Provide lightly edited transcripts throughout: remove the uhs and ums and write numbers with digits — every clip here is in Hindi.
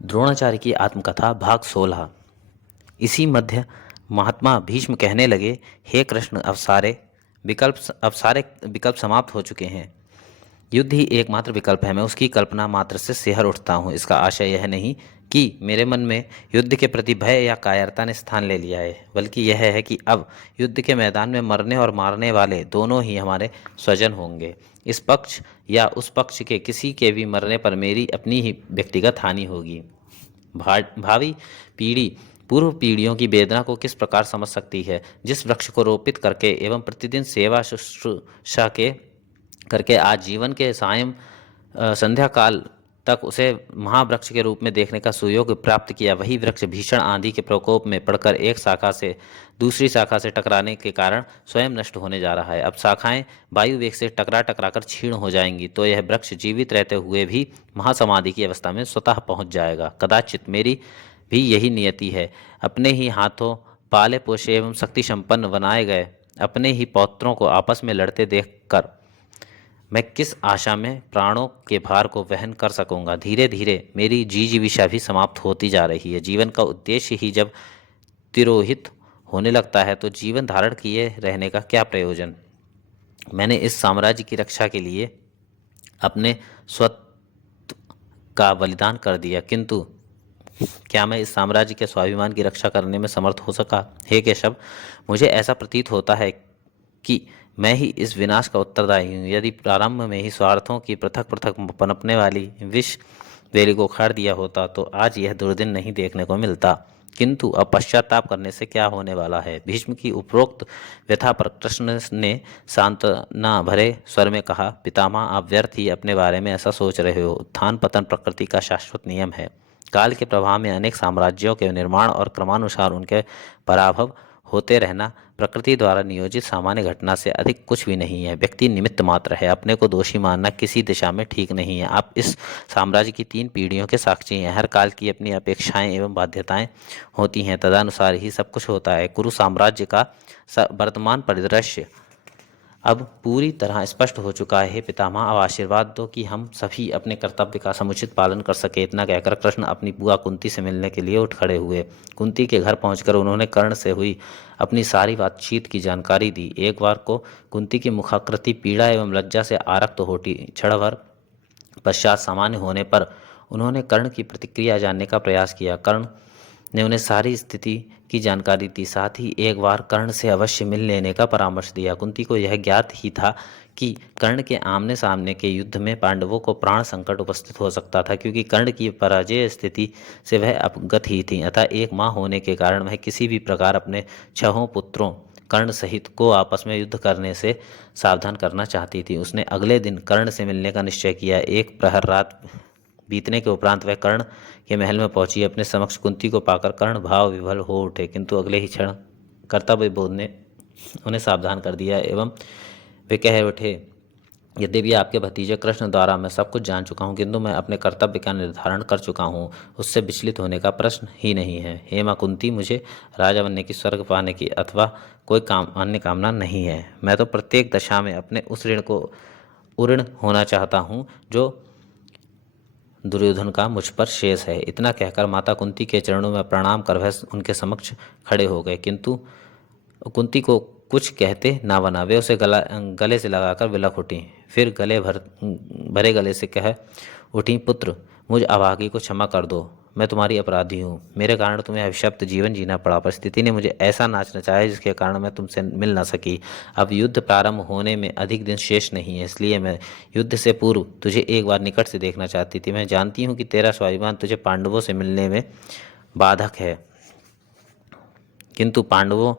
द्रोणाचार्य की आत्मकथा भाग 16। इसी मध्य महात्मा भीष्म कहने लगे, हे कृष्ण, अब सारे विकल्प समाप्त हो चुके हैं। युद्ध ही एकमात्र विकल्प है। मैं उसकी कल्पना मात्र से सिहर उठता हूँ। इसका आशय यह नहीं कि मेरे मन में युद्ध के प्रति भय या कायरता ने स्थान ले लिया है, बल्कि यह है कि अब युद्ध के मैदान में मरने और मारने वाले दोनों ही हमारे स्वजन होंगे। इस पक्ष या उस पक्ष के किसी के भी मरने पर मेरी अपनी ही व्यक्तिगत हानि होगी। भावी पीढ़ी पूर्व पीढ़ियों की वेदना को किस प्रकार समझ सकती है। जिस वृक्ष को रोपित करके एवं प्रतिदिन सेवा शुश्रूषा के करके आज जीवन के सायं संध्या काल तक उसे महावृक्ष के रूप में देखने का सुयोग प्राप्त किया, वही वृक्ष भीषण आंधी के प्रकोप में पड़कर एक शाखा से दूसरी शाखा से टकराने के कारण स्वयं नष्ट होने जा रहा है। अब शाखाएं वायु वेग से टकरा टकरा कर क्षीण हो जाएंगी तो यह वृक्ष जीवित रहते हुए भी महासमाधि की अवस्था में स्वतः पहुंच जाएगा। कदाचित मेरी भी यही नियति है। अपने ही हाथों पाले पोषे एवं शक्ति संपन्न बनाए गए अपने ही पौत्रों को आपस में लड़ते देखकर मैं किस आशा में प्राणों के भार को वहन कर सकूंगा। धीरे धीरे मेरी जीविका भी समाप्त होती जा रही है। जीवन का उद्देश्य ही जब तिरोहित होने लगता है तो जीवन धारण किए रहने का क्या प्रयोजन। मैंने इस साम्राज्य की रक्षा के लिए अपने स्वत्व का बलिदान कर दिया, किंतु क्या मैं इस साम्राज्य के स्वाभिमान की रक्षा करने में समर्थ हो सका। हे केशव, मुझे ऐसा प्रतीत होता है कि मैं ही इस विनाश का उत्तरदायी हूँ। यदि प्रारंभ में ही स्वार्थों की पृथक पृथक पनपने वाली विष वेली को उखाड़ दिया होता तो आज यह दुर्दिन नहीं देखने को मिलता। किंतु अब पश्चाताप करने से क्या होने वाला है। भीष्म की उपरोक्त व्यथा पर कृष्ण ने सांत्वना भरे स्वर में कहा, पितामह, आप व्यर्थ ही अपने बारे में ऐसा सोच रहे हो। उत्थान पतन प्रकृति का शाश्वत नियम है। काल के प्रभाव में अनेक साम्राज्यों के निर्माण और क्रमानुसार उनके पराभव होते रहना प्रकृति द्वारा नियोजित सामान्य घटना से अधिक कुछ भी नहीं है। व्यक्ति निमित्त मात्र है। अपने को दोषी मानना किसी दिशा में ठीक नहीं है। आप इस साम्राज्य की 3 पीढ़ियों के साक्षी हैं। हर काल की अपनी अपेक्षाएं एवं बाध्यताएं होती हैं, तदनुसार ही सब कुछ होता है। कुरु साम्राज्य का वर्तमान परिदृश्य अब पूरी तरह स्पष्ट हो चुका है। पितामह, अब आशीर्वाद दो कि हम सभी अपने कर्तव्य का समुचित पालन कर सके। इतना कहकर कृष्ण अपनी बुआ कुंती से मिलने के लिए उठ खड़े हुए। कुंती के घर पहुंचकर उन्होंने कर्ण से हुई अपनी सारी बातचीत की जानकारी दी। एक बार को कुंती की मुखाकृति पीड़ा एवं लज्जा से आरक्त होती। क्षण भर पश्चात सामान्य होने पर उन्होंने कर्ण की प्रतिक्रिया जानने का प्रयास किया। कर्ण ने उन्हें सारी स्थिति की जानकारी दी। साथ ही एक बार कर्ण से अवश्य मिल लेने का परामर्श दिया। कुंती को यह ज्ञात ही था कि कर्ण के आमने सामने के युद्ध में पांडवों को प्राण संकट उपस्थित हो सकता था, क्योंकि कर्ण की पराजय स्थिति से वह अवगत ही थी। अतः एक माँ होने के कारण वह किसी भी प्रकार अपने 6 पुत्रों कर्ण सहित को आपस में युद्ध करने से सावधान करना चाहती थी। उसने अगले दिन कर्ण से मिलने का निश्चय किया। एक प्रहर रात बीतने के उपरांत वह कर्ण के महल में पहुंची। अपने समक्ष कुंती को पाकर कर्ण भाव विभल हो उठे, किंतु अगले ही क्षण कर्तव्य बोध ने उन्हें सावधान कर दिया एवं वे कह उठे, यद्यपि आपके भतीजे कृष्ण द्वारा मैं सब कुछ जान चुका हूँ, किंतु मैं अपने कर्तव्य का निर्धारण कर चुका हूँ। उससे विचलित होने का प्रश्न ही नहीं है। हे माँ कुंती, मुझे राजा बनने की, स्वर्ग पाने की अथवा कोई अन्य कामना नहीं है। मैं तो प्रत्येक दशा में अपने उस ऋण को उऋण होना चाहता हूँ जो दुर्योधन का मुझ पर शेष है। इतना कहकर माता कुंती के चरणों में प्रणाम कर वह उनके समक्ष खड़े हो गए, किंतु कुंती को कुछ कहते ना बना। वे उसे गले से लगाकर बिलख उठी। फिर भरे गले से कह उठी, पुत्र, मुझ अभागी को क्षमा कर दो। मैं तुम्हारी अपराधी हूँ। मेरे कारण तुम्हें अभिशप्त जीवन जीना पड़ा। परिस्थिति ने मुझे ऐसा नाच नचाया जिसके कारण मैं तुमसे मिल ना सकी। अब युद्ध प्रारंभ होने में अधिक दिन शेष नहीं है, इसलिए मैं युद्ध से पूर्व तुझे एक बार निकट से देखना चाहती थी। मैं जानती हूँ कि तेरा स्वाभिमान तुझे पांडवों से मिलने में बाधक है, किंतु पांडवों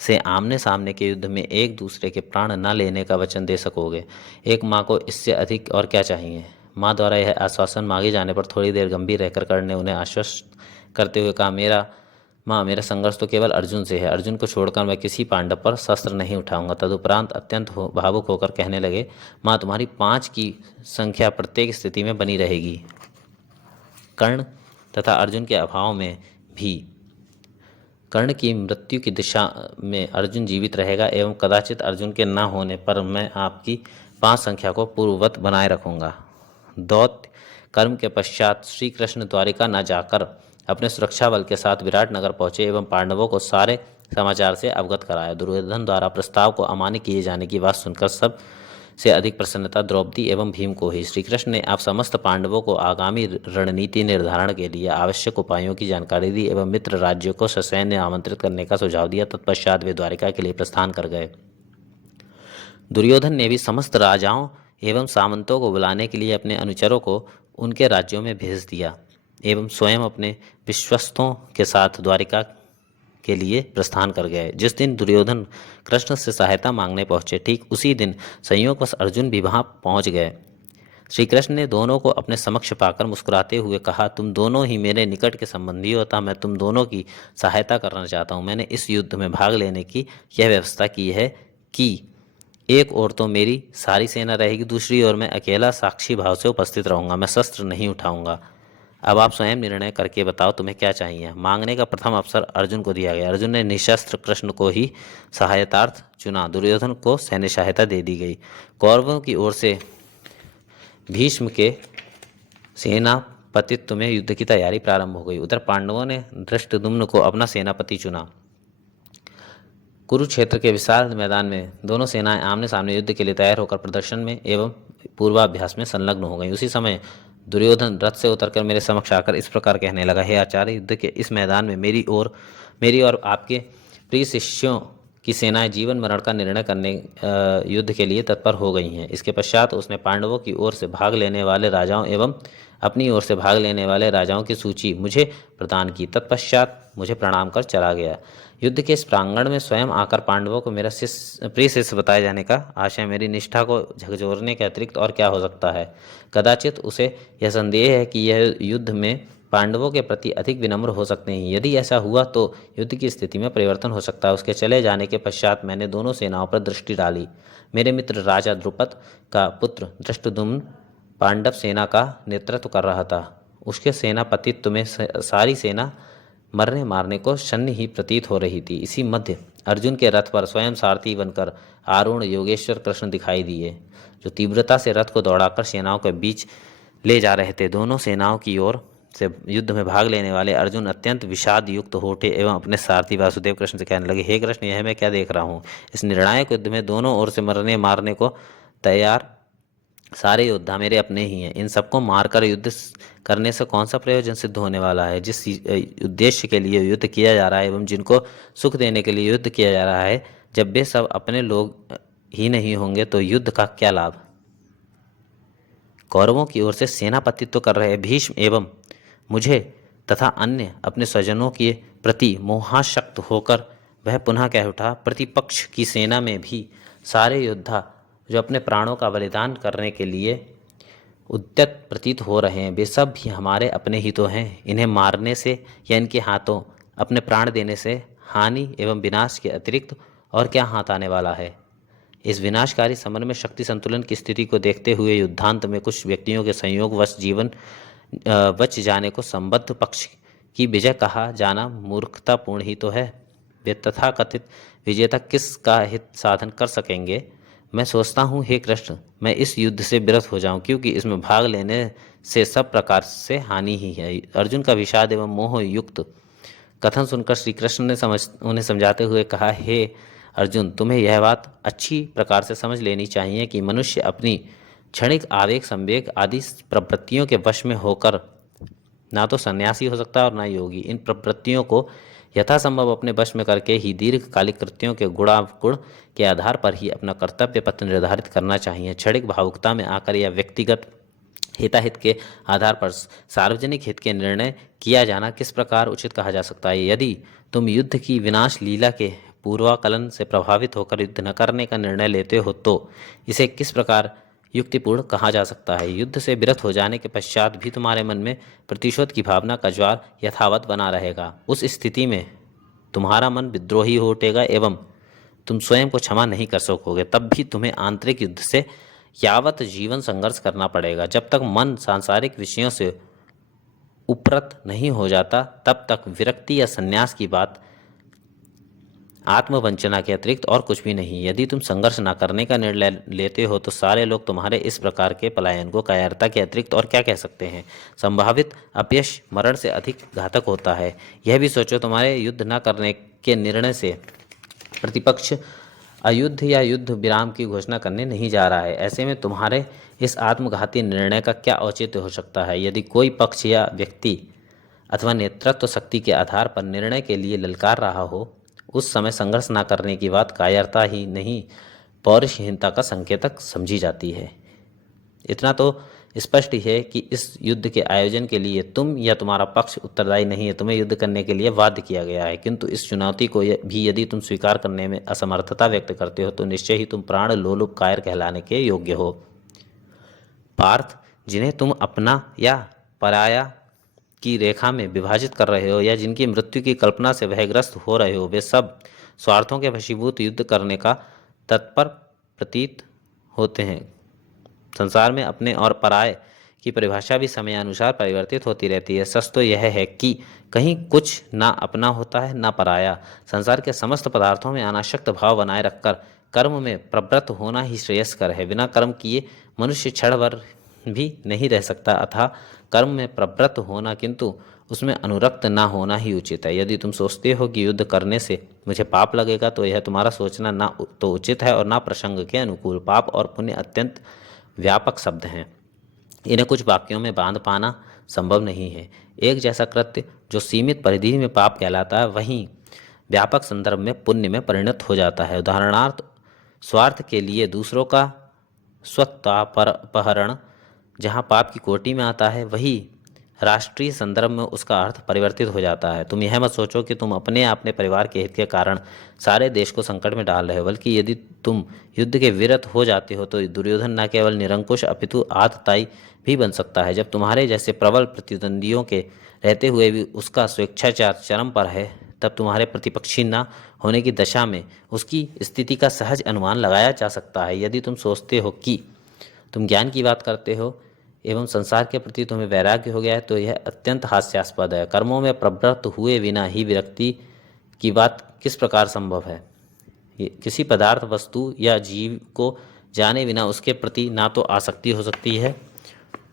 से आमने सामने के युद्ध में एक दूसरे के प्राण न लेने का वचन दे सकोगे। एक माँ को इससे अधिक और क्या चाहिए। माँ द्वारा यह आश्वासन मांगे जाने पर थोड़ी देर गंभीर रहकर कर्ण ने उन्हें आश्वस्त करते हुए कहा, मेरा संघर्ष तो केवल अर्जुन से है। अर्जुन को छोड़कर मैं किसी पांडव पर शस्त्र नहीं उठाऊंगा। तदुपरांत अत्यंत भावुक होकर कहने लगे, माँ, तुम्हारी 5 की संख्या प्रत्येक स्थिति में बनी रहेगी। कर्ण तथा अर्जुन के अभाव में भी कर्ण की मृत्यु की दिशा में अर्जुन जीवित रहेगा एवं कदाचित अर्जुन के न होने पर मैं आपकी 5 संख्या को पूर्ववत बनाए रखूंगा। दौत्य कर्म के पश्चात श्री कृष्ण द्वारिका न जाकर अपने सुरक्षा बल के साथ विराट नगर पहुंचे एवं पांडवों को सारे समाचार से अवगत कराया। दुर्योधन द्वारा प्रस्ताव को अमान्य किए जाने की बात सुनकर सब से अधिक प्रसन्नता द्रौपदी एवं भीम को हुई। श्री कृष्ण ने आप समस्त पांडवों को आगामी रणनीति निर्धारण के लिए आवश्यक उपायों की जानकारी दी एवं मित्र राज्यों को ससैन्य आमंत्रित करने का सुझाव दिया। तत्पश्चात वे द्वारिका के लिए प्रस्थान कर गए। दुर्योधन ने भी समस्त राजाओं एवं सामंतों को बुलाने के लिए अपने अनुचरों को उनके राज्यों में भेज दिया एवं स्वयं अपने विश्वस्तों के साथ द्वारिका के लिए प्रस्थान कर गए। जिस दिन दुर्योधन कृष्ण से सहायता मांगने पहुंचे, ठीक उसी दिन संयोगवश अर्जुन भी वहां पहुंच गए। श्री कृष्ण ने दोनों को अपने समक्ष पाकर मुस्कुराते हुए कहा, तुम दोनों ही मेरे निकट के संबंधी हो, मैं तुम दोनों की सहायता करना चाहता हूँ। मैंने इस युद्ध में भाग लेने की यह व्यवस्था की है कि एक ओर तो मेरी सारी सेना रहेगी, दूसरी ओर मैं अकेला साक्षी भाव से उपस्थित रहूंगा। मैं शस्त्र नहीं उठाऊंगा। अब आप स्वयं निर्णय करके बताओ तुम्हें क्या चाहिए। मांगने का प्रथम अवसर अर्जुन को दिया गया। अर्जुन ने निशस्त्र कृष्ण को ही सहायतार्थ चुना। दुर्योधन को सैन्य सहायता दे दी गई। कौरवों की ओर से भीष्म के सेनापतित्व में युद्ध की तैयारी प्रारंभ हो गई। उधर पांडवों ने धृष्टद्युम्न को अपना सेनापति चुना। कुरुक्षेत्र के विशाल मैदान में दोनों सेनाएं आमने सामने युद्ध के लिए तैयार होकर प्रदर्शन में एवं पूर्वाभ्यास में संलग्न हो गई। उसी समय दुर्योधन रथ से उतरकर मेरे समक्ष आकर इस प्रकार कहने लगा, हे आचार्य, युद्ध के इस मैदान में मेरी और आपके प्रिय शिष्यों की सेनाएं जीवन मरण का निर्णय करने युद्ध के लिए तत्पर हो गई हैं। इसके पश्चात उसने पांडवों की ओर से भाग लेने वाले राजाओं एवं अपनी ओर से भाग लेने वाले राजाओं की सूची मुझे प्रदान की। तत्पश्चात मुझे प्रणाम कर चला गया। युद्ध के इस प्रांगण में स्वयं आकर पांडवों को मेरा प्रिय शिष्य बताए जाने का आशय मेरी निष्ठा को झकझोरने के अतिरिक्त और क्या हो सकता है। कदाचित उसे यह संदेह है कि यह युद्ध में पांडवों के प्रति अधिक विनम्र हो सकते हैं। यदि ऐसा हुआ तो युद्ध की स्थिति में परिवर्तन हो सकता है। उसके चले जाने के पश्चात मैंने दोनों सेनाओं पर दृष्टि डाली। मेरे मित्र राजा द्रुपद का पुत्र धृष्टद्युम्न पांडव सेना का नेतृत्व कर रहा था। उसके सेनापतित्व में सारी सेना मरने मारने को शन्य ही प्रतीत हो रही थी। इसी मध्य अर्जुन के रथ पर स्वयं सारथी बनकर आरूढ़ योगेश्वर कृष्ण दिखाई दिए, जो तीव्रता से रथ को दौड़ाकर सेनाओं के बीच ले जा रहे थे। दोनों सेनाओं की ओर से युद्ध में भाग लेने वाले अर्जुन अत्यंत विषाद युक्त हो उठे एवं अपने सारथी वासुदेव कृष्ण से कहने लगे, हे कृष्ण, यह मैं क्या देख रहा हूँ। इस निर्णायक युद्ध में दोनों ओर से मरने मारने को तैयार सारे योद्धा मेरे अपने ही हैं। इन सबको मारकर युद्ध करने से कौन सा प्रयोजन सिद्ध होने वाला है। जिस उद्देश्य के लिए युद्ध किया जा रहा है एवं जिनको सुख देने के लिए युद्ध किया जा रहा है, जब वे सब अपने लोग ही नहीं होंगे तो युद्ध का क्या लाभ। कौरवों की ओर से सेनापतित्व कर रहे भीष्म एवं मुझे तथा अन्य अपने स्वजनों के प्रति मोहाशक्त होकर वह पुनः कह उठा, प्रतिपक्ष की सेना में भी सारे योद्धा जो अपने प्राणों का बलिदान करने के लिए उद्यत प्रतीत हो रहे हैं, वे सब भी हमारे अपने ही तो हैं। इन्हें मारने से या इनके हाथों अपने प्राण देने से हानि एवं विनाश के अतिरिक्त और क्या हाथ आने वाला है। इस विनाशकारी समर में शक्ति संतुलन की स्थिति को देखते हुए युद्धांत में कुछ व्यक्तियों के संयोगवश जीवन बच जाने को संबद्ध पक्ष की विजय कहा जाना मूर्खतापूर्ण ही तो है। वे तथाकथित विजेता किस का हित साधन कर सकेंगे। मैं सोचता हूँ, हे कृष्ण, मैं इस युद्ध से विरत हो जाऊं, क्योंकि इसमें भाग लेने से सब प्रकार से हानि ही है। अर्जुन का विषाद एवं मोह युक्त कथन सुनकर श्री कृष्ण ने उन्हें समझाते हुए कहा, हे अर्जुन, तुम्हें यह बात अच्छी प्रकार से समझ लेनी चाहिए कि मनुष्य अपनी क्षणिक आवेग संवेग आदि प्रवृत्तियों के वश में होकर ना तो सन्यासी हो सकता और ना योगी। इन प्रवृत्तियों को यथासंभव अपने वश में करके ही दीर्घकालिक कृत्यों के गुणावगुण के आधार पर ही अपना कर्तव्य पथ निर्धारित करना चाहिए। क्षणिक भावुकता में आकर या व्यक्तिगत हिताहित के आधार पर सार्वजनिक हित के निर्णय किया जाना किस प्रकार उचित कहा जा सकता है। यदि तुम युद्ध की विनाश लीला के पूर्वाकलन से प्रभावित होकर युद्ध न करने का निर्णय लेते हो तो इसे किस प्रकार युक्तिपूर्ण कहा जा सकता है। युद्ध से विरत हो जाने के पश्चात भी तुम्हारे मन में प्रतिशोध की भावना का ज्वार यथावत बना रहेगा। उस स्थिति में तुम्हारा मन विद्रोही हो उठेगा एवं तुम स्वयं को क्षमा नहीं कर सकोगे। तब भी तुम्हें आंतरिक युद्ध से यावत जीवन संघर्ष करना पड़ेगा। जब तक मन सांसारिक विषयों से उपरत नहीं हो जाता, तब तक विरक्ति या संन्यास की बात आत्मवंचना के अतिरिक्त और कुछ भी नहीं। यदि तुम संघर्ष न करने का निर्णय लेते हो तो सारे लोग तुम्हारे इस प्रकार के पलायन को कायरता के अतिरिक्त और क्या कह सकते हैं। संभावित अपयश मरण से अधिक घातक होता है। यह भी सोचो, तुम्हारे युद्ध न करने के निर्णय से प्रतिपक्ष अयुद्ध या युद्ध विराम की घोषणा करने नहीं जा रहा है। ऐसे में तुम्हारे इस आत्मघाती निर्णय का क्या औचित्य हो सकता है। यदि कोई पक्ष या व्यक्ति अथवा नेतृत्व शक्ति के आधार पर निर्णय के लिए ललकार रहा हो, उस समय संघर्ष न करने की बात कायरता ही नहीं, पौरुषहीनता का संकेतक समझी जाती है। इतना तो स्पष्ट ही है कि इस युद्ध के आयोजन के लिए तुम या तुम्हारा पक्ष उत्तरदायी नहीं है। तुम्हें युद्ध करने के लिए बाध्य किया गया है, किंतु इस चुनौती को भी यदि तुम स्वीकार करने में असमर्थता व्यक्त करते हो तो निश्चय ही तुम प्राण लोलुप कायर कहलाने के योग्य हो। पार्थ, जिन्हें तुम अपना या पराया की रेखा में विभाजित कर रहे हो या जिनकी मृत्यु की कल्पना से भयग्रस्त हो रहे हो, वे सब स्वार्थों के वशीभूत युद्ध करने का तत्पर प्रतीत होते हैं। संसार में अपने और पराये की परिभाषा भी समयानुसार परिवर्तित होती रहती है। सच तो यह है कि कहीं कुछ ना अपना होता है ना पराया। संसार के समस्त पदार्थों में अनासक्त भाव बनाए रखकर कर्म में प्रवृत्त होना ही श्रेयस्कर है। बिना कर्म किए मनुष्य क्षण भर भी नहीं रह सकता, अतः कर्म में प्रवृत्त होना किंतु उसमें अनुरक्त ना होना ही उचित है। यदि तुम सोचते हो कि युद्ध करने से मुझे पाप लगेगा तो यह तुम्हारा सोचना ना तो उचित है और ना प्रसंग के अनुकूल। पाप और पुण्य अत्यंत व्यापक शब्द हैं, इन्हें कुछ वाक्यों में बांध पाना संभव नहीं है। एक जैसा कृत्य जो सीमित परिधि में पाप कहलाता है, वहीं व्यापक संदर्भ में पुण्य में परिणत हो जाता है। उदाहरणार्थ, स्वार्थ के लिए दूसरों का स्वत्वापहरण जहाँ पाप की कोटि में आता है, वही राष्ट्रीय संदर्भ में उसका अर्थ परिवर्तित हो जाता है। तुम यह मत सोचो कि तुम अपने परिवार के हित के कारण सारे देश को संकट में डाल रहे हो, बल्कि यदि तुम युद्ध के विरत हो जाते हो तो दुर्योधन न केवल निरंकुश अपितु आतताई भी बन सकता है। जब तुम्हारे जैसे प्रबल प्रतिद्वंदियों के रहते हुए भी उसका स्वेच्छाचार चरम पर है, तब तुम्हारे प्रतिपक्षी न होने की दशा में उसकी स्थिति का सहज अनुमान लगाया जा सकता है। यदि तुम सोचते हो कि तुम ज्ञान की बात करते हो एवं संसार के प्रति तुम्हें वैराग्य हो गया है तो यह अत्यंत हास्यास्पद है। कर्मों में प्रवृत्त हुए बिना ही विरक्ति की बात किस प्रकार संभव है। किसी पदार्थ, वस्तु या जीव को जाने बिना उसके प्रति ना तो आसक्ति हो सकती है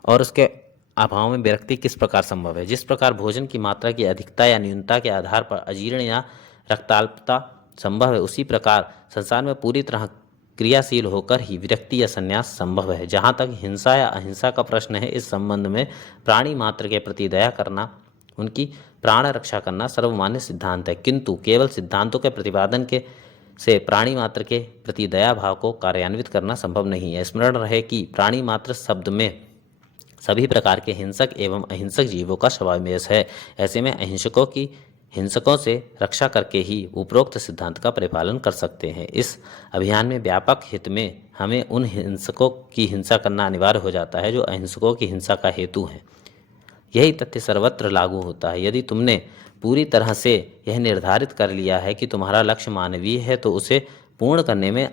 और उसके अभाव में विरक्ति किस प्रकार संभव है। जिस प्रकार भोजन की मात्रा की अधिकता या न्यूनता के आधार पर अजीर्ण या रक्ताल्पता संभव है, उसी प्रकार संसार में पूरी तरह क्रियाशील होकर ही विरक्ति या संन्यास संभव है। जहाँ तक हिंसा या अहिंसा का प्रश्न है, इस संबंध में प्राणी मात्र के प्रति दया करना, उनकी प्राण रक्षा करना सर्वमान्य सिद्धांत है, किंतु केवल सिद्धांतों के प्रतिपादन के से प्राणी मात्र के प्रति दया भाव को कार्यान्वित करना संभव नहीं है। स्मरण रहे कि प्राणी मात्र शब्द में सभी प्रकार के हिंसक एवं अहिंसक जीवों का समावेश है। ऐसे में अहिंसकों की हिंसकों से रक्षा करके ही उपरोक्त सिद्धांत का परिपालन कर सकते हैं। इस अभियान में व्यापक हित में हमें उन हिंसकों की हिंसा करना अनिवार्य हो जाता है जो अहिंसकों की हिंसा का हेतु हैं। यही तथ्य सर्वत्र लागू होता है। यदि तुमने पूरी तरह से यह निर्धारित कर लिया है कि तुम्हारा लक्ष्य मानवीय है तो उसे पूर्ण करने में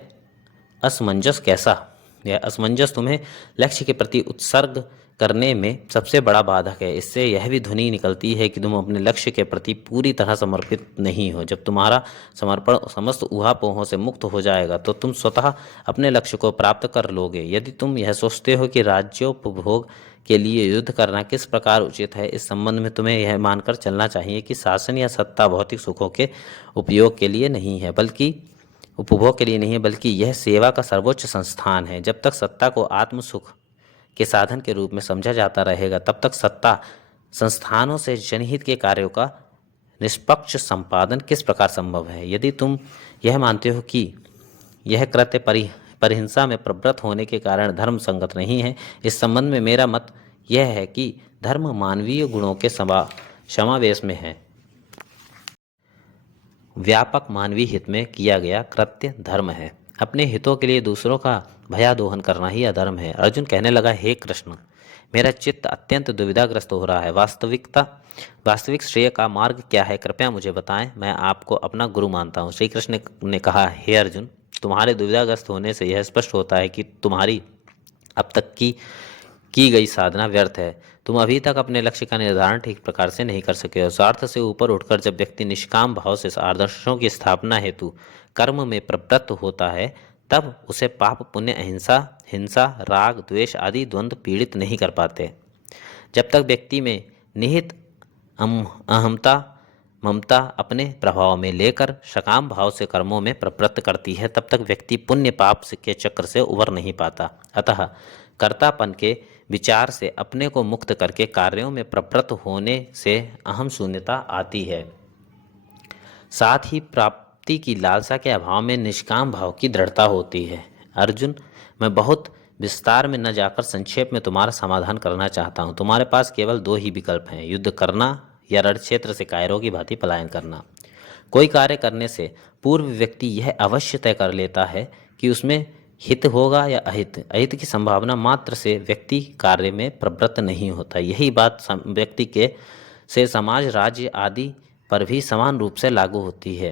असमंजस कैसा। यह असमंजस तुम्हें लक्ष्य के प्रति उत्सर्ग करने में सबसे बड़ा बाधक है। इससे यह भी ध्वनि निकलती है कि तुम अपने लक्ष्य के प्रति पूरी तरह समर्पित नहीं हो। जब तुम्हारा समर्पण समस्त ऊहापोहों से मुक्त हो जाएगा तो तुम स्वतः अपने लक्ष्य को प्राप्त कर लोगे। यदि तुम यह सोचते हो कि राज्योपभोग के लिए युद्ध करना किस प्रकार उचित है, इस संबंध में तुम्हें यह मानकर चलना चाहिए कि शासन या सत्ता भौतिक सुखों के उपयोग के लिए नहीं है, बल्कि उपभोग के लिए नहीं है, बल्कि यह सेवा का सर्वोच्च संस्थान है। जब तक सत्ता को आत्म सुख के साधन के रूप में समझा जाता रहेगा, तब तक सत्ता संस्थानों से जनहित के कार्यों का निष्पक्ष संपादन किस प्रकार संभव है। यदि तुम यह मानते हो कि यह कृत्य परिहिंसा में प्रवृत्त होने के कारण धर्म संगत नहीं है, इस संबंध में मेरा मत यह है कि धर्म मानवीय गुणों के समावेश में है। व्यापक मानवीय हित में किया गया कृत्य धर्म है। अपने हितों के लिए दूसरों का भयादोहन करना ही अधर्म है। अर्जुन कहने लगा, हे कृष्ण, मेरा चित्त अत्यंत दुविधाग्रस्त हो रहा है। वास्तविक श्रेय का मार्ग क्या है, कृपया मुझे बताएं। मैं आपको अपना गुरु मानता हूँ। श्री कृष्ण ने कहा, हे अर्जुन, तुम्हारे दुविधाग्रस्त होने से यह स्पष्ट होता है कि तुम्हारी अब तक की गई साधना व्यर्थ है। तुम अभी तक अपने लक्ष्य का निर्धारण ठीक प्रकार से नहीं कर सके हो। स्वार्थ से ऊपर उठकर जब व्यक्ति निष्काम भाव से आदर्शों की स्थापना हेतु कर्म में प्रवृत्त होता है, तब उसे पाप पुण्य, अहिंसा, हिंसा, राग, द्वेष आदि द्वंद्व पीड़ित नहीं कर पाते। जब तक व्यक्ति में निहित अहमता ममता अपने प्रभाव में लेकर सकाम भाव से कर्मों में प्रवृत्त करती है, तब तक व्यक्ति पुण्य पाप के चक्र से उबर नहीं पाता। अतः कर्तापन के विचार से अपने को मुक्त करके कार्यों में प्रवृत्त होने से अहम शून्यता आती है। साथ ही प्राप्ति की लालसा के अभाव में निष्काम भाव की दृढ़ता होती है। अर्जुन, मैं बहुत विस्तार में न जाकर संक्षेप में तुम्हारा समाधान करना चाहता हूँ। तुम्हारे पास केवल दो ही विकल्प हैं, युद्ध करना या रण क्षेत्र से कायरों की भांति पलायन करना। कोई कार्य करने से पूर्व व्यक्ति यह अवश्य तय कर लेता है कि उसमें हित होगा या अहित। अहित की संभावना मात्र से व्यक्ति कार्य में प्रवृत्त नहीं होता। यही बात व्यक्ति के से समाज, राज्य आदि पर भी समान रूप से लागू होती है।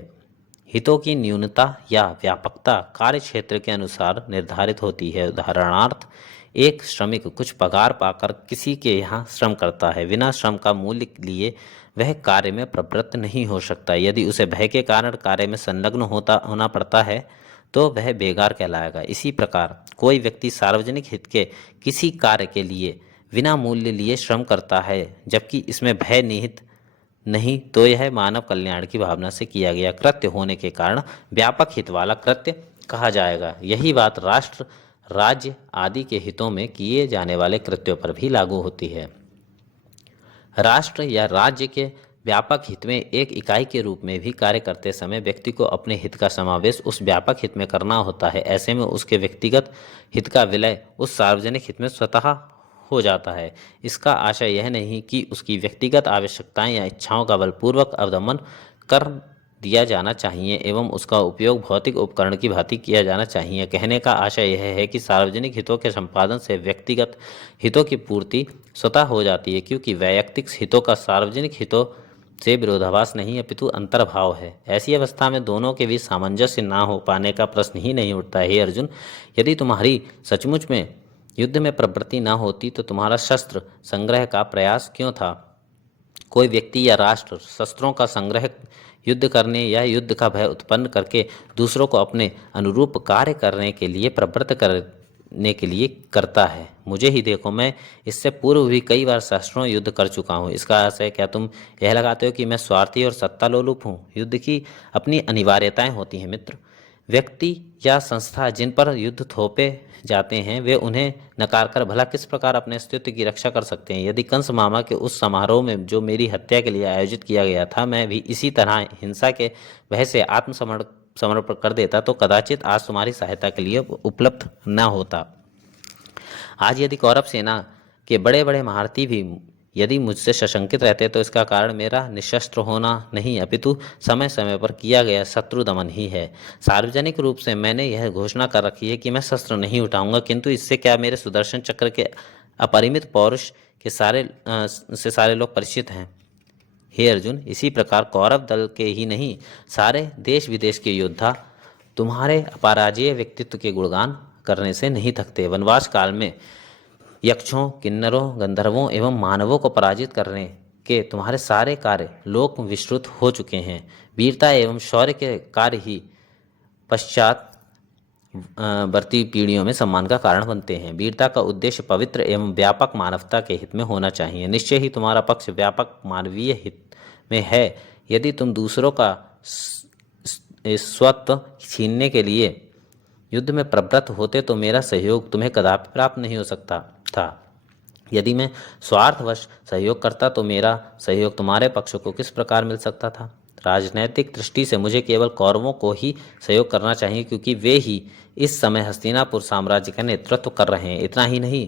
हितों की न्यूनता या व्यापकता कार्य क्षेत्र के अनुसार निर्धारित होती है। उदाहरणार्थ, एक श्रमिक कुछ पगार पाकर किसी के यहाँ श्रम करता है। बिना श्रम का मूल्य लिए वह कार्य में प्रवृत्त नहीं हो सकता। यदि उसे भय के कारण कार्य में संलग्न होना पड़ता है तो वह बेगार कहलाएगा। इसी प्रकार कोई व्यक्ति सार्वजनिक हित के किसी कार्य के लिए बिना मूल्य लिए श्रम करता है, जबकि इसमें भय निहित नहीं, तो यह मानव कल्याण की भावना से किया गया कृत्य होने के कारण व्यापक हित वाला कृत्य कहा जाएगा। यही बात राष्ट्र, राज्य आदि के हितों में किए जाने वाले कृत्यों पर भी लागू होती है। राष्ट्र या राज्य के व्यापक हित में एक इकाई के रूप में भी कार्य करते समय व्यक्ति को अपने हित का समावेश उस व्यापक हित में करना होता है। ऐसे में उसके व्यक्तिगत हित का विलय उस सार्वजनिक हित में स्वतः हो जाता है। इसका आशय यह नहीं कि उसकी व्यक्तिगत आवश्यकताएं या इच्छाओं का बलपूर्वक अवदमन कर दिया जाना चाहिए एवं उसका उपयोग भौतिक उपकरण की भांति किया जाना चाहिए। कहने का आशय यह है कि सार्वजनिक हितों के संपादन से व्यक्तिगत हितों की पूर्ति स्वतः हो जाती है, क्योंकि वैयक्तिक हितों का सार्वजनिक हितों से विरोधाभास नहीं अपितु अंतर्भाव है। ऐसी अवस्था में दोनों के बीच सामंजस्य ना हो पाने का प्रश्न ही नहीं उठता है। हे अर्जुन, यदि तुम्हारी सचमुच में युद्ध में प्रवृत्ति न होती तो तुम्हारा शस्त्र संग्रह का प्रयास क्यों था? कोई व्यक्ति या राष्ट्र शस्त्रों का संग्रह युद्ध करने या युद्ध का भय उत्पन्न करके दूसरों को अपने अनुरूप कार्य करने के लिए प्रवृत्त करने के लिए करता है। मुझे ही देखो, मैं इससे पूर्व भी कई बार शस्त्रों युद्ध कर चुका हूँ। इसका आशय क्या तुम यह लगाते हो कि मैं स्वार्थी और सत्ता लोलुप हूँ? युद्ध की अपनी अनिवार्यताएं होती हैं मित्र। व्यक्ति या संस्था जिन पर युद्ध थोपे जाते हैं वे उन्हें नकार कर भला किस प्रकार अपने अस्तित्व की रक्षा कर सकते हैं? यदि कंस मामा के उस समारोह में जो मेरी हत्या के लिए आयोजित किया गया था मैं भी इसी तरह हिंसा के भय से समर्पण कर देता तो कदाचित आज तुम्हारी सहायता के लिए उपलब्ध न होता। आज यदि कौरव सेना के बड़े बड़े महारथी भी यदि मुझसे सशंकित रहते तो इसका कारण मेरा निशस्त्र होना नहीं अपितु समय समय पर किया गया शत्रु दमन ही है। सार्वजनिक रूप से मैंने यह घोषणा कर रखी है कि मैं शस्त्र नहीं उठाऊंगा, किंतु इससे क्या मेरे सुदर्शन चक्र के अपरिमित पौरुष के सारे लोग परिचित हैं। हे अर्जुन, इसी प्रकार कौरव दल के ही नहीं सारे देश विदेश के योद्धा तुम्हारे अपराजेय व्यक्तित्व के गुणगान करने से नहीं थकते। वनवास काल में यक्षों, किन्नरों, गंधर्वों एवं मानवों को पराजित करने के तुम्हारे सारे कार्य लोक विस्तृत हो चुके हैं। वीरता एवं शौर्य के कार्य ही पश्चात बढ़ती पीढ़ियों में सम्मान का कारण बनते हैं। वीरता का उद्देश्य पवित्र एवं व्यापक मानवता के हित में होना चाहिए। निश्चय ही तुम्हारा पक्ष व्यापक मानवीय हित में है। यदि तुम दूसरों का स्वत्व छीनने के लिए युद्ध में प्रवृत्त होते तो मेरा सहयोग तुम्हें कदापि प्राप्त नहीं हो सकता था। यदि मैं स्वार्थवश सहयोग करता तो मेरा सहयोग तुम्हारे पक्ष को किस प्रकार मिल सकता था? राजनैतिक दृष्टि से मुझे केवल कौरवों को ही सहयोग करना चाहिए, क्योंकि वे ही इस समय हस्तिनापुर साम्राज्य का नेतृत्व कर रहे हैं। इतना ही नहीं,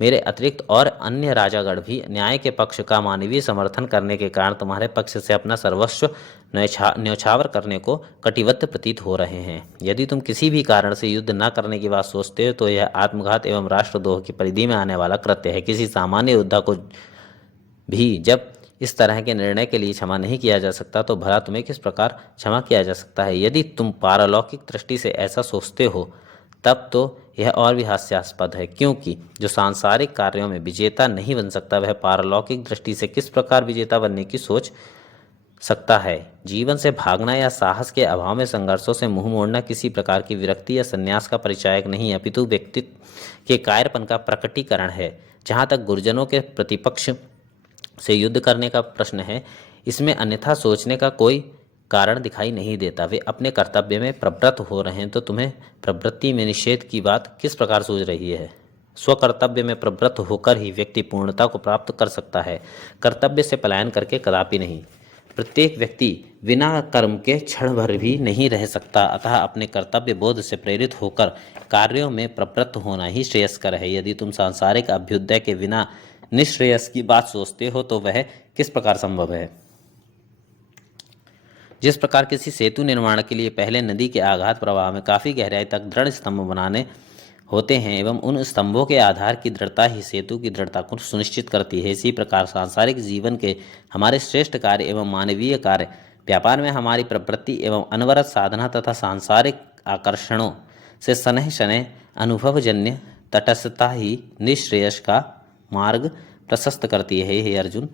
मेरे अतिरिक्त और अन्य राजागण भी न्याय के पक्ष का मानवीय समर्थन करने के कारण तुम्हारे पक्ष से अपना सर्वस्व न्यौछावर करने को कटिबद्ध प्रतीत हो रहे हैं। यदि तुम किसी भी कारण से युद्ध न करने की बात सोचते हो तो यह आत्मघात एवं राष्ट्रद्रोह की परिधि में आने वाला कृत्य है। किसी सामान्य योद्धा को भी जब इस तरह के निर्णय के लिए क्षमा नहीं किया जा सकता तो भला तुम्हें किस प्रकार क्षमा किया जा सकता है? यदि तुम पारलौकिक दृष्टि से ऐसा सोचते हो तब तो यह और भी हास्यास्पद है, क्योंकि जो सांसारिक कार्यों में विजेता नहीं बन सकता वह पारलौकिक दृष्टि से किस प्रकार विजेता बनने की सोच सकता है। जीवन से भागना या साहस के अभाव में संघर्षों से मुंह मोड़ना किसी प्रकार की विरक्ति या संन्यास का परिचायक नहीं, अपितु व्यक्तित्व के कायरपन का प्रकटीकरण है। जहाँ तक गुरुजनों के प्रतिपक्ष से युद्ध करने का प्रश्न है, इसमें अन्यथा सोचने का कोई कारण दिखाई नहीं देता। वे अपने कर्तव्य में प्रवृत्त हो रहे हैं तो तुम्हें प्रवृत्ति में निषेध की बात किस प्रकार सूझ रही है। स्वकर्तव्य में प्रवृत्त होकर ही व्यक्ति पूर्णता को प्राप्त कर सकता है, कर्तव्य से पलायन करके कदापि नहीं। प्रत्येक व्यक्ति बिना कर्म के क्षण भर भी नहीं रह सकता, अतः अपने कर्तव्य बोध से प्रेरित होकर कार्यों में प्रवृत्त होना ही श्रेयस्कर है। यदि तुम सांसारिक अभ्युदय के बिना निश्रेयस की बात सोचते हो तो वह किस प्रकार संभव है। जिस प्रकार किसी सेतु निर्माण के लिए पहले नदी के आघात प्रवाह में काफ़ी गहराई तक दृढ़ स्तंभ बनाने होते हैं एवं उन स्तंभों के आधार की दृढ़ता ही सेतु की दृढ़ता को सुनिश्चित करती है, इसी प्रकार सांसारिक जीवन के हमारे श्रेष्ठ कार्य एवं मानवीय कार्य व्यापार में हमारी प्रवृत्ति एवं अनवरत साधना तथा सांसारिक आकर्षणों से शनैः शनैः अनुभवजन्य तटस्थता ही निश्रेयस का मार्ग प्रशस्त करती है। हे अर्जुन,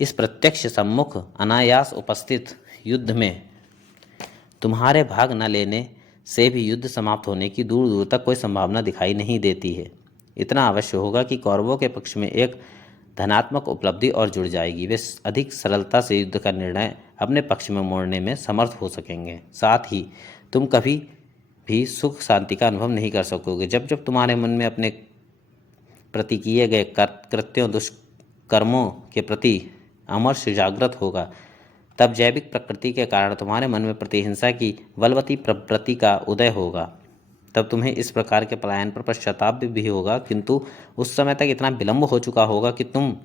इस प्रत्यक्ष सम्मुख अनायास उपस्थित युद्ध में तुम्हारे भाग न लेने से भी युद्ध समाप्त होने की दूर दूर तक कोई संभावना दिखाई नहीं देती है। इतना अवश्य होगा कि कौरवों के पक्ष में एक धनात्मक उपलब्धि और जुड़ जाएगी। वे अधिक सरलता से युद्ध का निर्णय अपने पक्ष में मोड़ने में समर्थ हो सकेंगे। साथ ही तुम कभी भी सुख शांति का अनुभव नहीं कर सकोगे। जब जब तुम्हारे मन में अपने प्रति किए गए कृत्यों दुष्कर्मों के प्रति अमर्ष जागृत होगा, तब जैविक प्रकृति के कारण तुम्हारे मन में प्रतिहिंसा की बलवती प्रवृत्ति का उदय होगा। तब तुम्हें इस प्रकार के पलायन पर पश्चाताप भी होगा, किंतु उस समय तक इतना विलंब हो चुका होगा कि तुम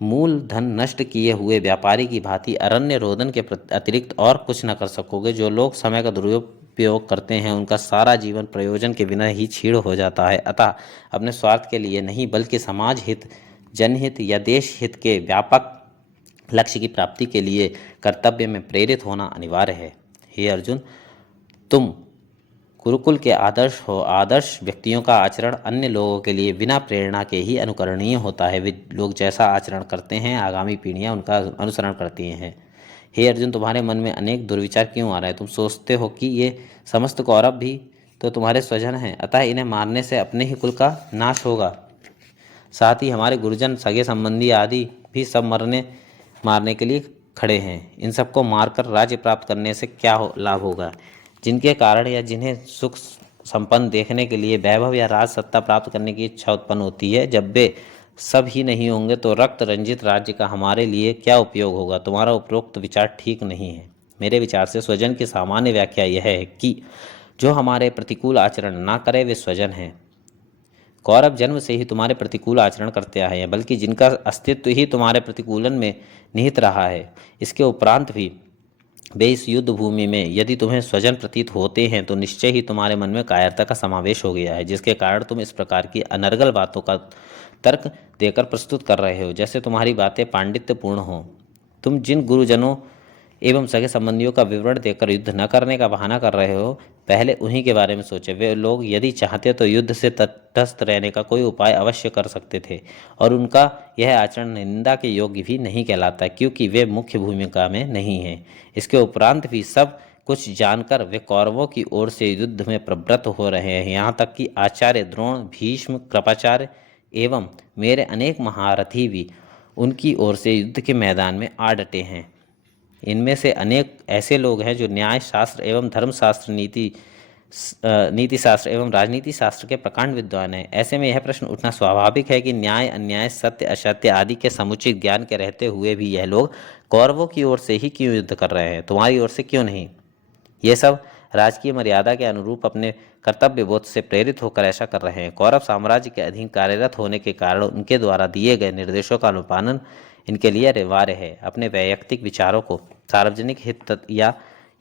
मूल धन नष्ट किए हुए व्यापारी की भांति अरण्य रोदन के अतिरिक्त और कुछ न कर सकोगे। जो लोग समय का दुरुपयोग करते हैं उनका सारा जीवन प्रयोजन के बिना ही क्षीण हो जाता है। अतः अपने स्वार्थ के लिए नहीं बल्कि समाज हित, जनहित या देश हित के व्यापक लक्ष्य की प्राप्ति के लिए कर्तव्य में प्रेरित होना अनिवार्य है। हे अर्जुन, तुम गुरुकुल के आदर्श हो। आदर्श व्यक्तियों का आचरण अन्य लोगों के लिए बिना प्रेरणा के ही अनुकरणीय होता है। वे लोग जैसा आचरण करते हैं आगामी पीढ़ियां उनका अनुसरण करती हैं। हे अर्जुन, तुम्हारे मन में अनेक दुर्विचार क्यों आ रहे हैं? तुम सोचते हो कि ये समस्त कौरव भी तो तुम्हारे स्वजन हैं, अतः इन्हें मारने से अपने ही कुल का नाश होगा। साथ ही हमारे गुरुजन, सगे संबंधी आदि भी सब मारने के लिए खड़े हैं। इन सबको मारकर राज्य प्राप्त करने से क्या लाभ होगा? जिनके कारण या जिन्हें सुख संपन्न देखने के लिए वैभव या राज सत्ता प्राप्त करने की इच्छा उत्पन्न होती है, जब वे सब ही नहीं होंगे तो रक्त रंजित राज्य का हमारे लिए क्या उपयोग होगा? तुम्हारा उपरोक्त विचार ठीक नहीं है। मेरे विचार से स्वजन की सामान्य व्याख्या यह है कि जो हमारे प्रतिकूल आचरण ना करे वे स्वजन हैं। कौरव जन्म से ही तुम्हारे प्रतिकूल आचरण करते आए हैं, बल्कि जिनका अस्तित्व ही तुम्हारे प्रतिकूलन में निहित रहा है। इसके उपरांत भी वे इस युद्ध भूमि में यदि तुम्हें स्वजन प्रतीत होते हैं तो निश्चय ही तुम्हारे मन में कायरता का समावेश हो गया है, जिसके कारण तुम इस प्रकार की अनर्गल बातों का तर्क देकर प्रस्तुत कर रहे हो जैसे तुम्हारी बातें पांडित्यपूर्ण हो। तुम जिन गुरुजनों एवं सगे संबंधियों का विवरण देकर युद्ध न करने का बहाना कर रहे हो, पहले उन्हीं के बारे में सोचे। वे लोग यदि चाहते तो युद्ध से तटस्थ रहने का कोई उपाय अवश्य कर सकते थे, और उनका यह आचरण निंदा के योग्य भी नहीं कहलाता, क्योंकि वे मुख्य भूमिका में नहीं हैं। इसके उपरांत भी सब कुछ जानकर वे कौरवों की ओर से युद्ध में प्रवृत्त हो रहे हैं। यहाँ तक कि आचार्य द्रोण, भीष्म, कृपाचार्य एवं मेरे अनेक महारथी भी उनकी ओर से युद्ध के मैदान में आ डटे हैं। इनमें से अनेक ऐसे लोग हैं जो न्याय शास्त्र एवं धर्मशास्त्र, नीति शास्त्र एवं राजनीति शास्त्र के प्रकांड विद्वान हैं। ऐसे में यह प्रश्न उठना स्वाभाविक है कि न्याय, अन्याय, सत्य, असत्य आदि के समुचित ज्ञान के रहते हुए भी यह लोग कौरवों की ओर से ही क्यों युद्ध कर रहे हैं, तुम्हारी ओर से क्यों नहीं? ये सब राजकीय मर्यादा के अनुरूप अपने कर्तव्य बोध से प्रेरित होकर ऐसा कर रहे हैं। कौरव साम्राज्य के अधीन कार्यरत होने के कारण उनके द्वारा दिए गए निर्देशों का अनुपालन इनके लिए अनिवार्य है। अपने वैयक्तिक विचारों को सार्वजनिक हित या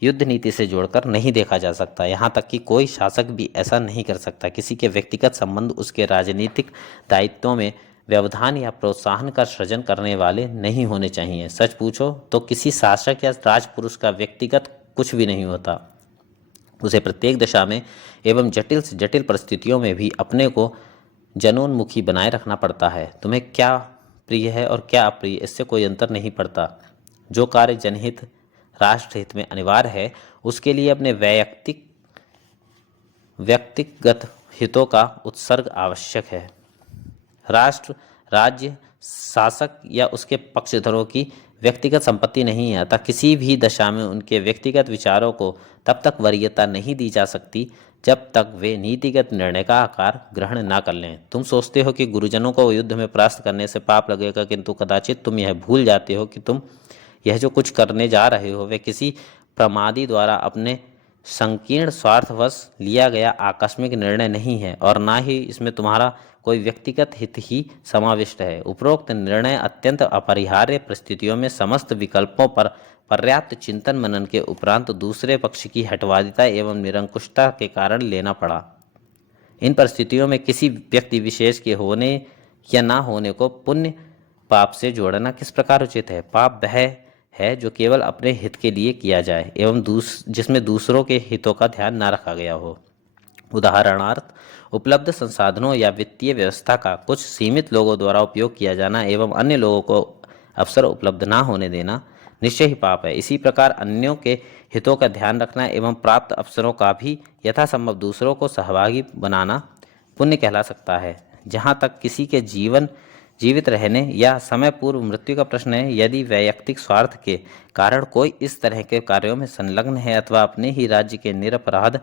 युद्ध नीति से जोड़कर नहीं देखा जा सकता। यहाँ तक कि कोई शासक भी ऐसा नहीं कर सकता। किसी के व्यक्तिगत संबंध उसके राजनीतिक दायित्वों में व्यवधान या प्रोत्साहन का सृजन करने वाले नहीं होने चाहिए। सच पूछो तो किसी शासक या राजपुरुष का व्यक्तिगत कुछ भी नहीं होता। उसे प्रत्येक दशा में एवं जटिल से जटिल परिस्थितियों में भी अपने को जनोन्मुखी बनाए रखना पड़ता है। तुम्हें क्या प्रिय है और क्या अप्रिय, इससे कोई अंतर नहीं पड़ता। जो कार्य जनहित राष्ट्रहित में अनिवार्य है उसके लिए अपने व्यक्तिगत हितों का उत्सर्ग आवश्यक है। राष्ट्र, राज्य, शासक या उसके पक्षधरों की व्यक्तिगत संपत्ति नहीं है, अतः किसी भी दशा में उनके व्यक्तिगत विचारों को तब तक वरीयता नहीं दी जा सकती जब तक वे नीतिगत निर्णय का आकार ग्रहण ना कर लें। तुम सोचते हो कि गुरुजनों को युद्ध में परास्त करने से पाप लगेगा, किंतु कदाचित तुम यह भूल जाते हो कि तुम यह जो कुछ करने जा रहे हो वे किसी प्रमादी द्वारा अपने संकीर्ण स्वार्थवश लिया गया आकस्मिक निर्णय नहीं है और ना ही इसमें तुम्हारा कोई व्यक्तिगत हित ही समाविष्ट है। उपरोक्त निर्णय अत्यंत अपरिहार्य परिस्थितियों में समस्त विकल्पों पर पर्याप्त चिंतन मनन के उपरांत दूसरे पक्ष की हठवादिता एवं निरंकुशता के कारण लेना पड़ा। इन परिस्थितियों में किसी व्यक्ति विशेष के होने या ना होने को पुण्य पाप से जोड़ना किस प्रकार उचित है? पाप वह है जो केवल अपने हित के लिए किया जाए एवं जिसमें दूसरों के हितों का ध्यान न रखा गया हो। उदाहरणार्थ, उपलब्ध संसाधनों या वित्तीय व्यवस्था का कुछ सीमित लोगों द्वारा उपयोग किया जाना एवं अन्य लोगों को अवसर उपलब्ध ना होने देना निश्चय ही पाप है। इसी प्रकार अन्यों के हितों का ध्यान रखना एवं प्राप्त अवसरों का भी यथासंभव दूसरों को सहभागी बनाना पुण्य कहला सकता है। जहाँ तक किसी के जीवित रहने या समय पूर्व मृत्यु का प्रश्न है, यदि वैयक्तिक स्वार्थ के कारण कोई इस तरह के कार्यों में संलग्न है अथवा अपने ही राज्य के निरपराध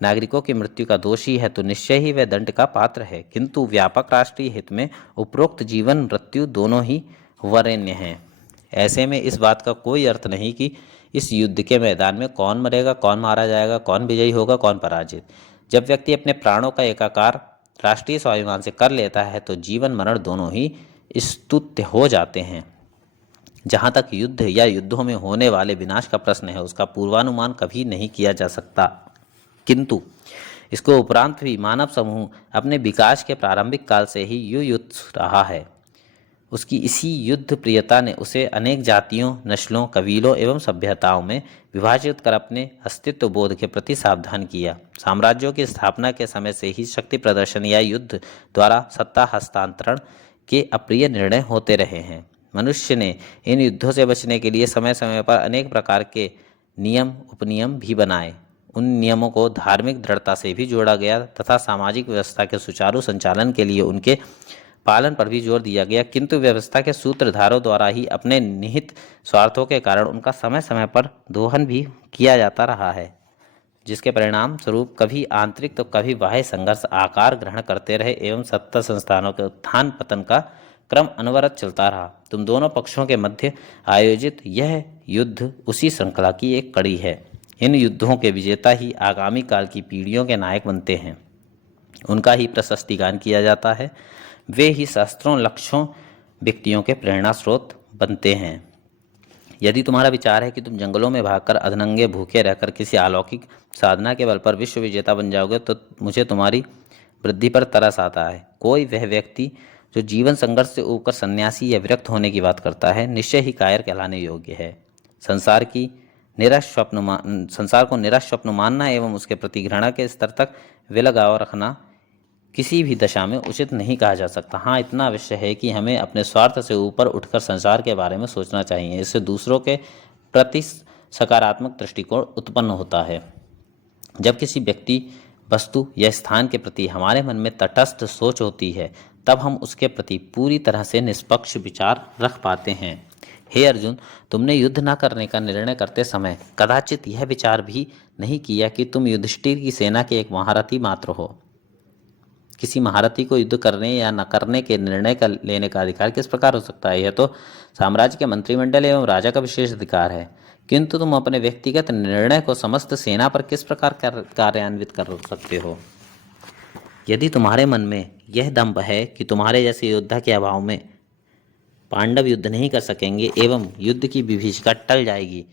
नागरिकों की मृत्यु का दोषी है तो निश्चय ही वह दंड का पात्र है। किंतु व्यापक राष्ट्रीय हित में उपरोक्त जीवन मृत्यु दोनों ही वरेण्य हैं। ऐसे में इस बात का कोई अर्थ नहीं कि इस युद्ध के मैदान में कौन मरेगा, कौन मारा जाएगा, कौन विजयी होगा, कौन पराजित। जब व्यक्ति अपने प्राणों का एकाकार राष्ट्रीय स्वाभिमान से कर लेता है तो जीवन मरण दोनों ही स्तुत्य हो जाते हैं। जहाँ तक युद्ध या युद्धों में होने वाले विनाश का प्रश्न है, उसका पूर्वानुमान कभी नहीं किया जा सकता, किंतु इसको उपरांत भी मानव समूह अपने विकास के प्रारंभिक काल से ही युयुत्स रहा है। उसकी इसी युद्ध प्रियता ने उसे अनेक जातियों, नस्लों, कबीलों एवं सभ्यताओं में विभाजित कर अपने अस्तित्व बोध के प्रति सावधान किया। साम्राज्यों की स्थापना के समय से ही शक्ति प्रदर्शन या युद्ध द्वारा सत्ता हस्तांतरण के अप्रिय निर्णय होते रहे हैं। मनुष्य ने इन युद्धों से बचने के लिए समय समय पर अनेक प्रकार के नियम उपनियम भी बनाए। उन नियमों को धार्मिक दृढ़ता से भी जोड़ा गया तथा सामाजिक व्यवस्था के सुचारू संचालन के लिए उनके पालन पर भी जोर दिया गया, किंतु व्यवस्था के सूत्रधारों द्वारा ही अपने निहित स्वार्थों के कारण उनका समय समय पर दोहन भी किया जाता रहा है, जिसके परिणाम स्वरूप कभी आंतरिक तो कभी बाह्य संघर्ष आकार ग्रहण करते रहे एवं सत्ता संस्थानों के उत्थान पतन का क्रम अनवरत चलता रहा। तुम दोनों पक्षों के मध्य आयोजित यह युद्ध उसी श्रृंखला की एक कड़ी है। इन युद्धों के विजेता ही आगामी काल की पीढ़ियों के नायक बनते हैं, उनका ही प्रशस्तिगान किया जाता है, वे ही शास्त्रों लक्ष्यों व्यक्तियों के प्रेरणा स्रोत बनते हैं। यदि तुम्हारा विचार है कि तुम जंगलों में भागकर अधनंगे भूखे रहकर किसी अलौकिक साधना के बल पर विश्व विजेता बन जाओगे तो मुझे तुम्हारी वृद्धि पर तरस आता है। कोई वह व्यक्ति जो जीवन संघर्ष से ऊपर सन्यासी या विरक्त होने की बात करता है निश्चय ही कायर कहलाने योग्य है। संसार को निराश स्वप्न मानना एवं उसके प्रति घृणा के स्तर तक विलगाव रखना किसी भी दशा में उचित नहीं कहा जा सकता। हाँ, इतना अवश्य है कि हमें अपने स्वार्थ से ऊपर उठकर संसार के बारे में सोचना चाहिए। इससे दूसरों के प्रति सकारात्मक दृष्टिकोण उत्पन्न होता है। जब किसी व्यक्ति, वस्तु या स्थान के प्रति हमारे मन में तटस्थ सोच होती है तब हम उसके प्रति पूरी तरह से निष्पक्ष विचार रख पाते हैं। हे अर्जुन, तुमने युद्ध न करने का निर्णय करते समय कदाचित यह विचार भी नहीं किया कि तुम युधिष्ठिर की सेना के एक महारथी मात्र हो। किसी महारथी को युद्ध करने या न करने के निर्णय का लेने का अधिकार किस प्रकार हो सकता है? यह तो साम्राज्य के मंत्रिमंडल एवं राजा का विशेष अधिकार है, किंतु तुम अपने व्यक्तिगत निर्णय को समस्त सेना पर किस प्रकार कार्यान्वित कर सकते हो? यदि तुम्हारे मन में यह दंभ है कि तुम्हारे जैसे योद्धा के अभाव में पांडव युद्ध नहीं कर सकेंगे एवं युद्ध की विभीषिका टल जाएगी,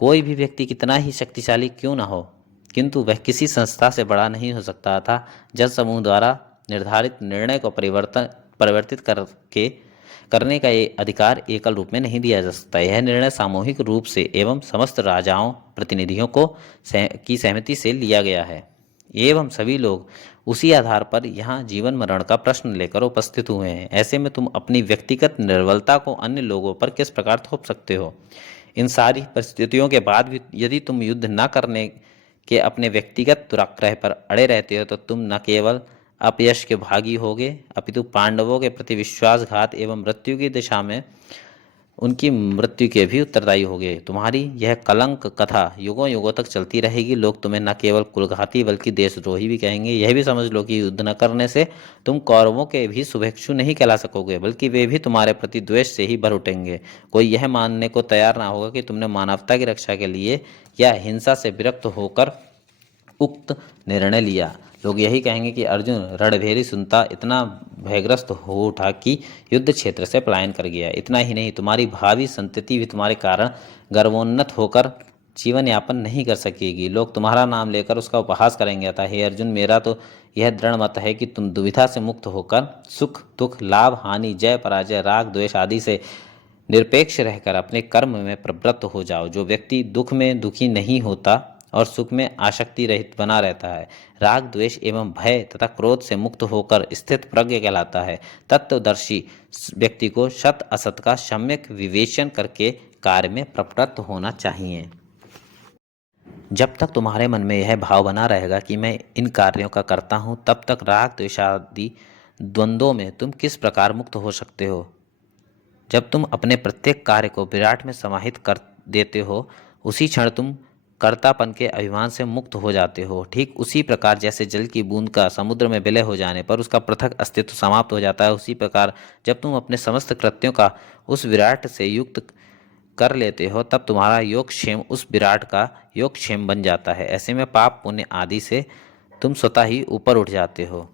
कोई भी व्यक्ति कितना ही शक्तिशाली क्यों न हो, किंतु वह किसी संस्था से बड़ा नहीं हो सकता था। जन समूह द्वारा निर्धारित निर्णय को परिवर्तित करके करने का ये अधिकार एकल रूप में नहीं दिया जा सकता। यह निर्णय सामूहिक रूप से एवं समस्त राजाओं प्रतिनिधियों की सहमति से लिया गया है एवं सभी लोग उसी आधार पर यहाँ जीवन मरण का प्रश्न लेकर उपस्थित हुए हैं। ऐसे में तुम अपनी व्यक्तिगत निर्बलता को अन्य लोगों पर किस प्रकार थोप सकते हो? इन सारी परिस्थितियों के बाद भी यदि तुम युद्ध न करने के अपने व्यक्तिगत दुराग्रह पर अड़े रहते हो तो तुम न केवल अपयश के भागी होगे अपितु पांडवों के प्रति विश्वासघात एवं मृत्यु की दिशा में उनकी मृत्यु के भी उत्तरदायी होगे। तुम्हारी यह कलंक कथा युगों युगों तक चलती रहेगी। लोग तुम्हें न केवल कुलघाती बल्कि देशद्रोही भी कहेंगे। यह भी समझ लो कि युद्ध न करने से तुम कौरवों के भी शुभेच्छु नहीं कहला सकोगे, बल्कि वे भी तुम्हारे प्रति द्वेष से ही भर उठेंगे। कोई यह मानने को तैयार ना होगा कि तुमने मानवता की रक्षा के लिए या हिंसा से विरक्त होकर उक्त निर्णय लिया। लोग यही कहेंगे कि अर्जुन रणभेरी सुनता इतना भयग्रस्त हो उठा कि युद्ध क्षेत्र से पलायन कर गया। इतना ही नहीं, तुम्हारी भावी संतति भी तुम्हारे कारण गर्वोन्नत होकर जीवन यापन नहीं कर सकेगी। लोग तुम्हारा नाम लेकर उसका उपहास करेंगे। अतः हे अर्जुन, मेरा तो यह दृढ़ मत है कि तुम दुविधा से मुक्त होकर सुख दुख लाभ हानि जय पराजय राग द्वेष आदि से निरपेक्ष रहकर अपने कर्म में प्रवृत्त हो जाओ। जो व्यक्ति दुख में दुखी नहीं होता और सुख में आसक्ति रहित बना रहता है, राग द्वेष एवं भय तथा क्रोध से मुक्त होकर स्थित प्रज्ञ कहलाता है। तत्वदर्शी व्यक्ति को सत असत का सम्यक विवेचन करके कार्य में प्रवृत्त होना चाहिए। जब तक तुम्हारे मन में यह भाव बना रहेगा कि मैं इन कार्यों का करता हूँ, तब तक राग द्वेषादि द्वंद्वों में तुम किस प्रकार मुक्त हो सकते हो? जब तुम अपने प्रत्येक कार्य को विराट में समाहित कर देते हो, उसी क्षण तुम कर्तापन के अभिमान से मुक्त हो जाते हो। ठीक उसी प्रकार जैसे जल की बूंद का समुद्र में विलय हो जाने पर उसका पृथक अस्तित्व समाप्त हो जाता है, उसी प्रकार जब तुम अपने समस्त कृत्यों का उस विराट से युक्त कर लेते हो, तब तुम्हारा योगक्षेम उस विराट का योगक्षेम बन जाता है। ऐसे में पाप पुण्य आदि से तुम स्वतः ही ऊपर उठ जाते हो।